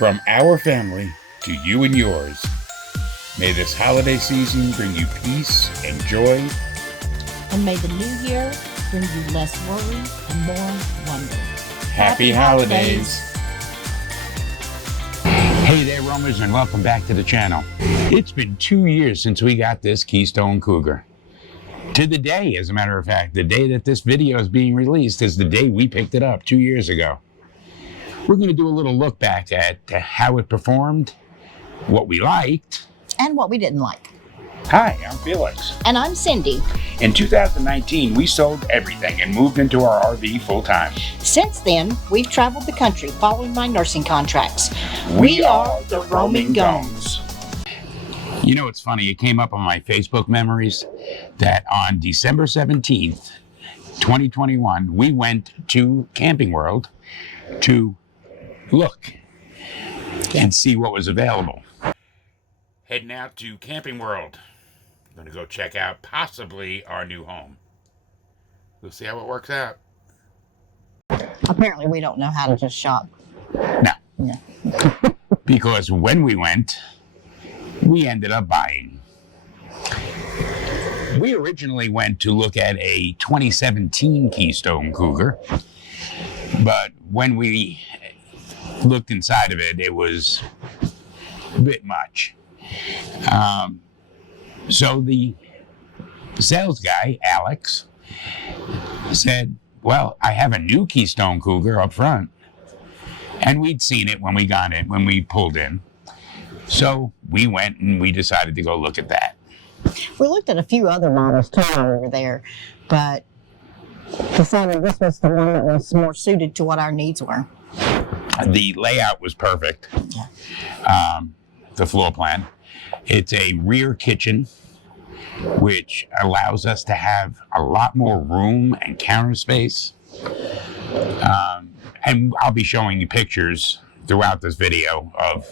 From our family to you and yours, may this holiday season bring you peace and joy. And may the new year bring you less worry and more wonder. Happy holidays. Hey there, roamers, and welcome back to the channel. It's been 2 years since we got this Keystone Cougar. To the day, as a matter of fact, the day that this video is being released is the day we picked it up 2 years ago. We're going to do a little look back at how it performed, what we liked, And what we didn't like. Hi, I'm Felix. And I'm Cindy. In 2019, we sold everything and moved into our RV full-time. Since then, we've traveled the country following my nursing contracts. We are the Roaming Gomes. You know, it's funny, it came up on my Facebook memories that on December 17th, 2021, we went to Camping World to look and see what was available. Heading out to Camping World. Going to go check out possibly our new home. We'll see how it works out. Apparently, we don't know how to just shop. No. Yeah. Because when we went, we ended up buying. We originally went to look at a 2017 Keystone Cougar, but when we looked inside of it, it was a bit much. So the sales guy, Alex, said, well, I have a new Keystone Cougar up front. And we'd seen it when we got in, when we pulled in. So we went and we decided to go look at that. We looked at a few other models too while we were there, but decided this was the one that was more suited to what our needs were. The layout was perfect. Yeah. The floor plan. It's a rear kitchen, which allows us to have a lot more room and counter space. And I'll be showing you pictures throughout this video of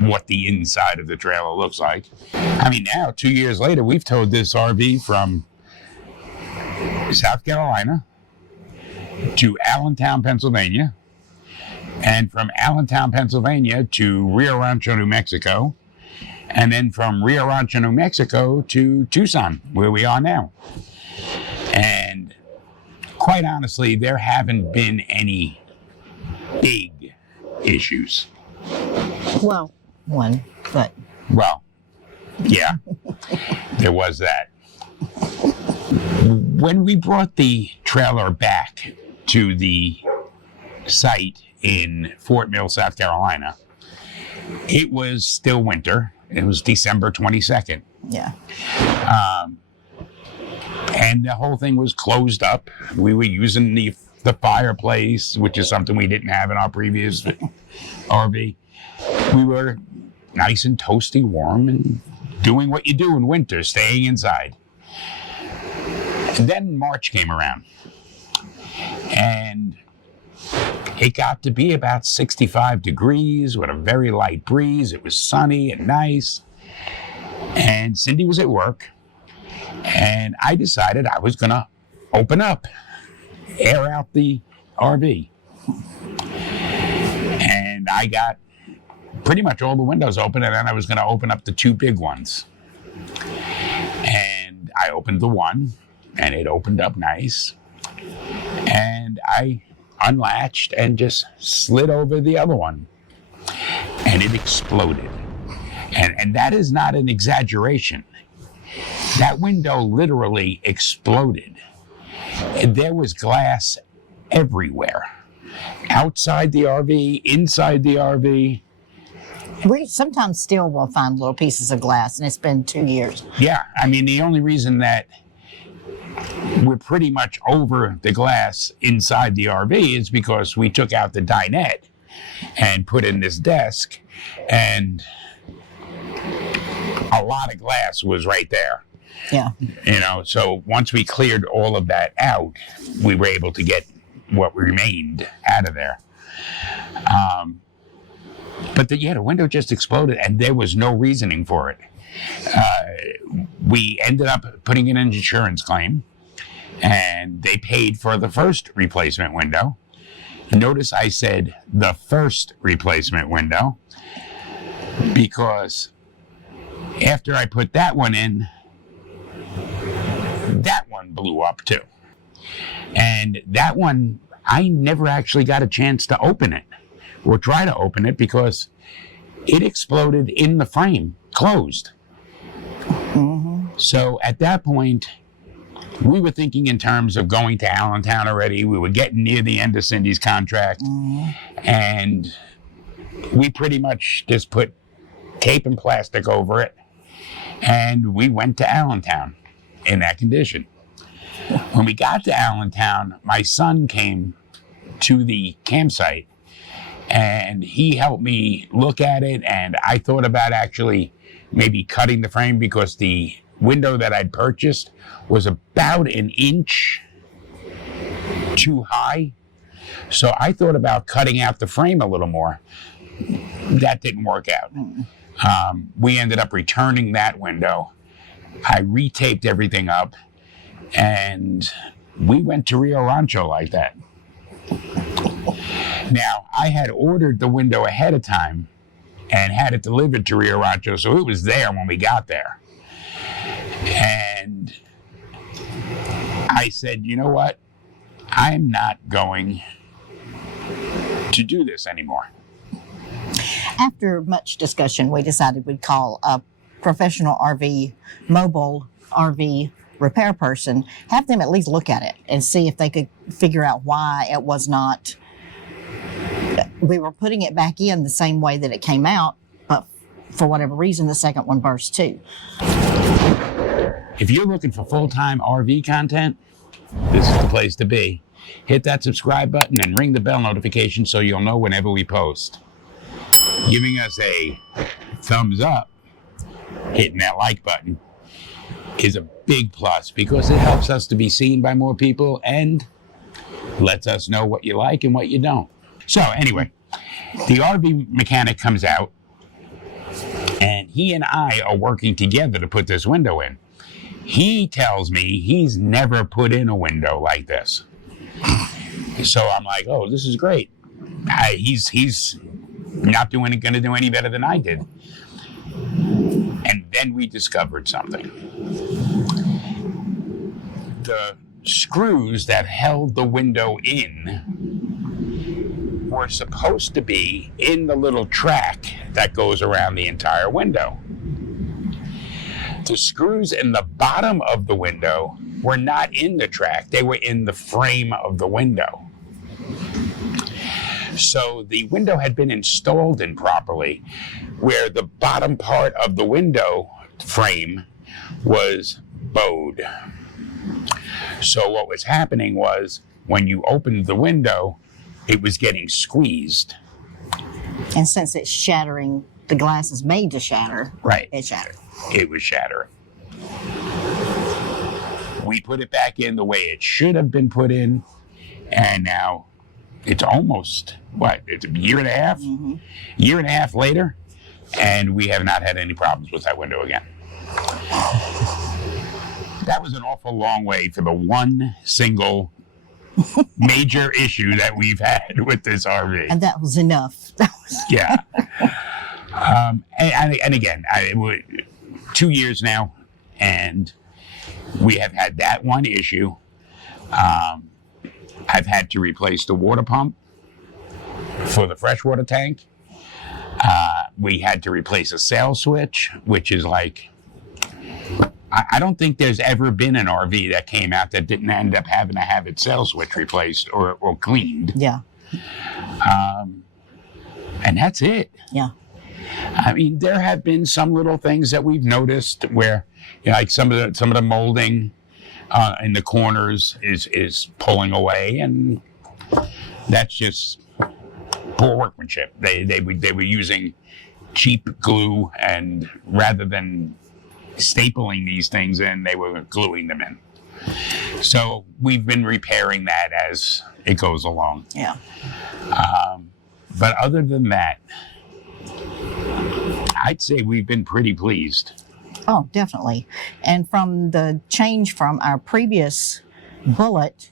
what the inside of the trailer looks like. I mean, now, 2 years later, we've towed this RV from South Carolina to Allentown, Pennsylvania, and from Allentown, Pennsylvania to Rio Rancho, New Mexico, and then from Rio Rancho, New Mexico to Tucson, where we are now. And quite honestly, there haven't been any big issues. Well, one, but... Well, yeah, there was that. When we brought the trailer back to the site in Fort Mill, South Carolina, it was still winter. It was December 22nd. Yeah. And the whole thing was closed up. We were using the fireplace, which is something we didn't have in our previous RV. We were nice and toasty warm and doing what you do in winter, staying inside. And then March came around. And it got to be about 65 degrees with a very light breeze. It was sunny and nice. And Cindy was at work. And I decided I was going to open up, air out the RV. And I got pretty much all the windows open, and then I was going to open up the two big ones. And I opened the one, and it opened up nice. And I unlatched and just slid over the other one. And it exploded. And that is not an exaggeration. That window literally exploded. And there was glass everywhere. Outside the RV, inside the RV. We sometimes still will find little pieces of glass, and it's been 2 years. Yeah, I mean, the only reason that we're pretty much over the glass inside the RV is because we took out the dinette and put in this desk, and a lot of glass was right there. Yeah. You know, so once we cleared all of that out, we were able to get what remained out of there. But the window just exploded, and there was no reasoning for it. We ended up putting in an insurance claim, and they paid for the first replacement window. Notice I said the first replacement window, because after I put that one in, that one blew up too. And that one, I never actually got a chance to open it or try to open it because it exploded in the frame, closed. So at that point, we were thinking in terms of going to Allentown already. We were getting near the end of Cindy's contract. And we pretty much just put tape and plastic over it. And we went to Allentown in that condition. When we got to Allentown, my son came to the campsite and he helped me look at it. And I thought about actually maybe cutting the frame because the window that I'd purchased was about an inch too high. So I thought about cutting out the frame a little more. That didn't work out. We ended up returning that window. I retaped everything up and we went to Rio Rancho like that. Now, I had ordered the window ahead of time and had it delivered to Rio Rancho, so it was there when we got there. And I said, you know what? I'm not going to do this anymore. After much discussion, we decided we'd call a professional mobile RV repair person, have them at least look at it and see if they could figure out why it was not. We were putting it back in the same way that it came out, but for whatever reason, the second one burst too. If you're looking for full-time RV content, this is the place to be. Hit that subscribe button and ring the bell notification so you'll know whenever we post. Giving us a thumbs up, hitting that like button, is a big plus because it helps us to be seen by more people and lets us know what you like and what you don't. So anyway, the RV mechanic comes out and he and I are working together to put this window in. He tells me he's never put in a window like this. So I'm like, oh, this is great. He's not going to do any better than I did. And then we discovered something. The screws that held the window in were supposed to be in the little track that goes around the entire window. The screws in the bottom of the window were not in the track. They were in the frame of the window. So the window had been installed improperly, where the bottom part of the window frame was bowed. So what was happening was when you opened the window, it was getting squeezed. And since it's shattering, the glass is made to shatter. Right. It shattered. It was shattering. We put it back in the way it should have been put in, and now it's almost, it's a year and a half? Year and a half later, and we have not had any problems with that window again. That was an awful long way for the one single major issue that we've had with this RV. And that was enough. Yeah. And again, 2 years now, and we have had that one issue. I've had to replace the water pump for the freshwater tank. We had to replace a sail switch, which is like, I don't think there's ever been an RV that came out that didn't end up having to have its sail switch replaced or cleaned. Yeah. And that's it. Yeah. I mean, there have been some little things that we've noticed where, like some of the molding in the corners is pulling away, and that's just poor workmanship. They were using cheap glue, and rather than stapling these things in, they were gluing them in. So we've been repairing that as it goes along. Yeah. But other than that, I'd say we've been pretty pleased. Oh, definitely. And from the change from our previous bullet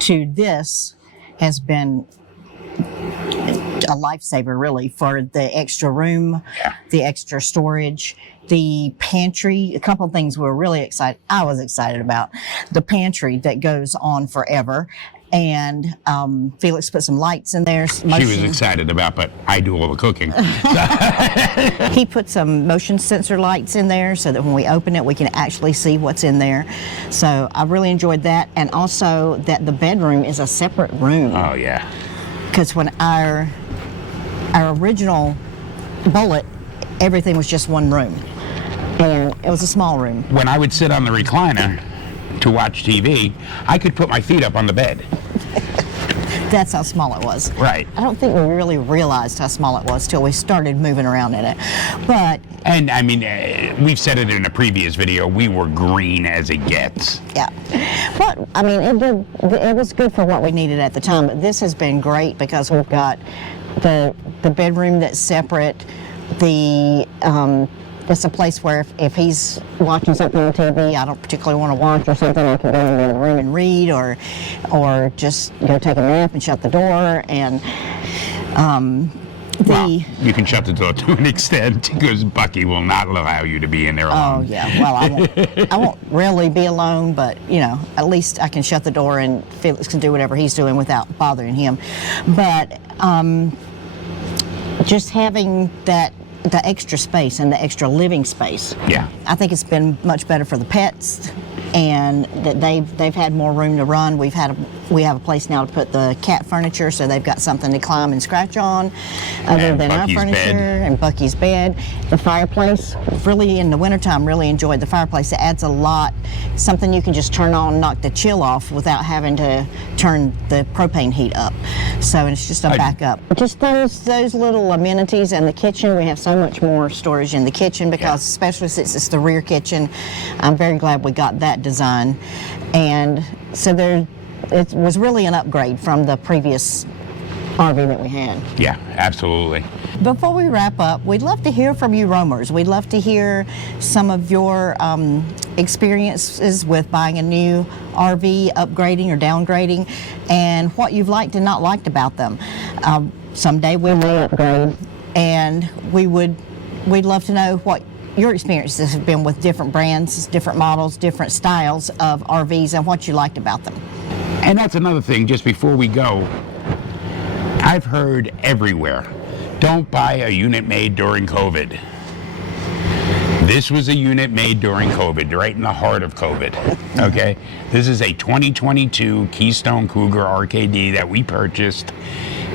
to this has been a lifesaver, really, for the extra room, Yeah. the extra storage, the pantry. A couple of things we're really excited. I was excited about the pantry that goes on forever. And Felix put some lights in there. She was excited about, but I do all the cooking. He put some motion sensor lights in there so that when we open it, we can actually see what's in there. So I really enjoyed that. And also that the bedroom is a separate room. Oh, yeah. Because when our original Bullet, everything was just one room. And it was a small room. When I would sit on the recliner to watch TV, I could put my feet up on the bed. That's how small it was. Right. I don't think we really realized how small it was till we started moving around in it. But And I mean, we've said it in a previous video, we were green as it gets. yeah, but I mean, it was good for what we needed at the time. But this has been great because we've got the bedroom that's separate. It's a place where if he's watching something on TV I don't particularly want to watch or something, I can go in the other room and read, or just go take a nap and shut the door. And Well, you can shut the door to an extent because Bucky will not allow you to be in there alone. Oh yeah, well I won't really be alone, but you know, at least I can shut the door and Felix can do whatever he's doing without bothering him. But just having the extra space and the extra living space. Yeah. I think it's been much better for the pets, and that they've had more room to run. We have a place now to put the cat furniture, so they've got something to climb and scratch on, other And than Bucky's our furniture bed. and Bucky's bed. The fireplace, really in the wintertime, really enjoyed the fireplace. It adds a lot, something you can just turn on, knock the chill off without having to turn the propane heat up. So it's just a backup. Just those little amenities. And the kitchen, we have so much more storage in the kitchen because especially since it's the rear kitchen, I'm very glad we got that design. And so it was really an upgrade from the previous RV that we had. Yeah, absolutely. Before we wrap up, we'd love to hear from you roamers. We'd love to hear some of your experiences with buying a new RV, upgrading or downgrading, and what you've liked and not liked about them. Someday we may upgrade, and we'd love to know what your experiences have been with different brands, different models, different styles of RVs, and what you liked about them. And that's another thing, just before we go, I've heard everywhere, don't buy a unit made during COVID. This was a unit made during COVID, right in the heart of COVID, okay? This is a 2022 Keystone Cougar RKD that we purchased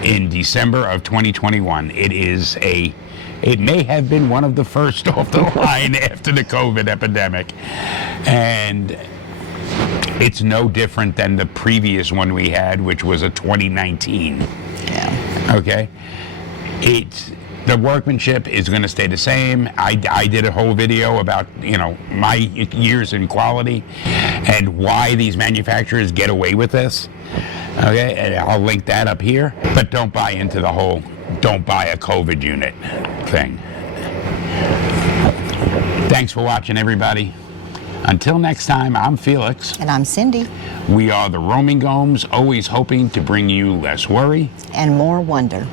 in December of 2021. It may have been one of the first off the line after the COVID epidemic. And it's no different than the previous one we had, which was a 2019. Yeah. Okay? The workmanship is going to stay the same. I did a whole video about, my years in quality and why these manufacturers get away with this. Okay? And I'll link that up here. But don't buy into the whole don't buy a COVID unit thing. Thanks for watching, everybody. Until next time, I'm Felix. And I'm Cindy. We are the Roaming Gomes, always hoping to bring you less worry And more wonder.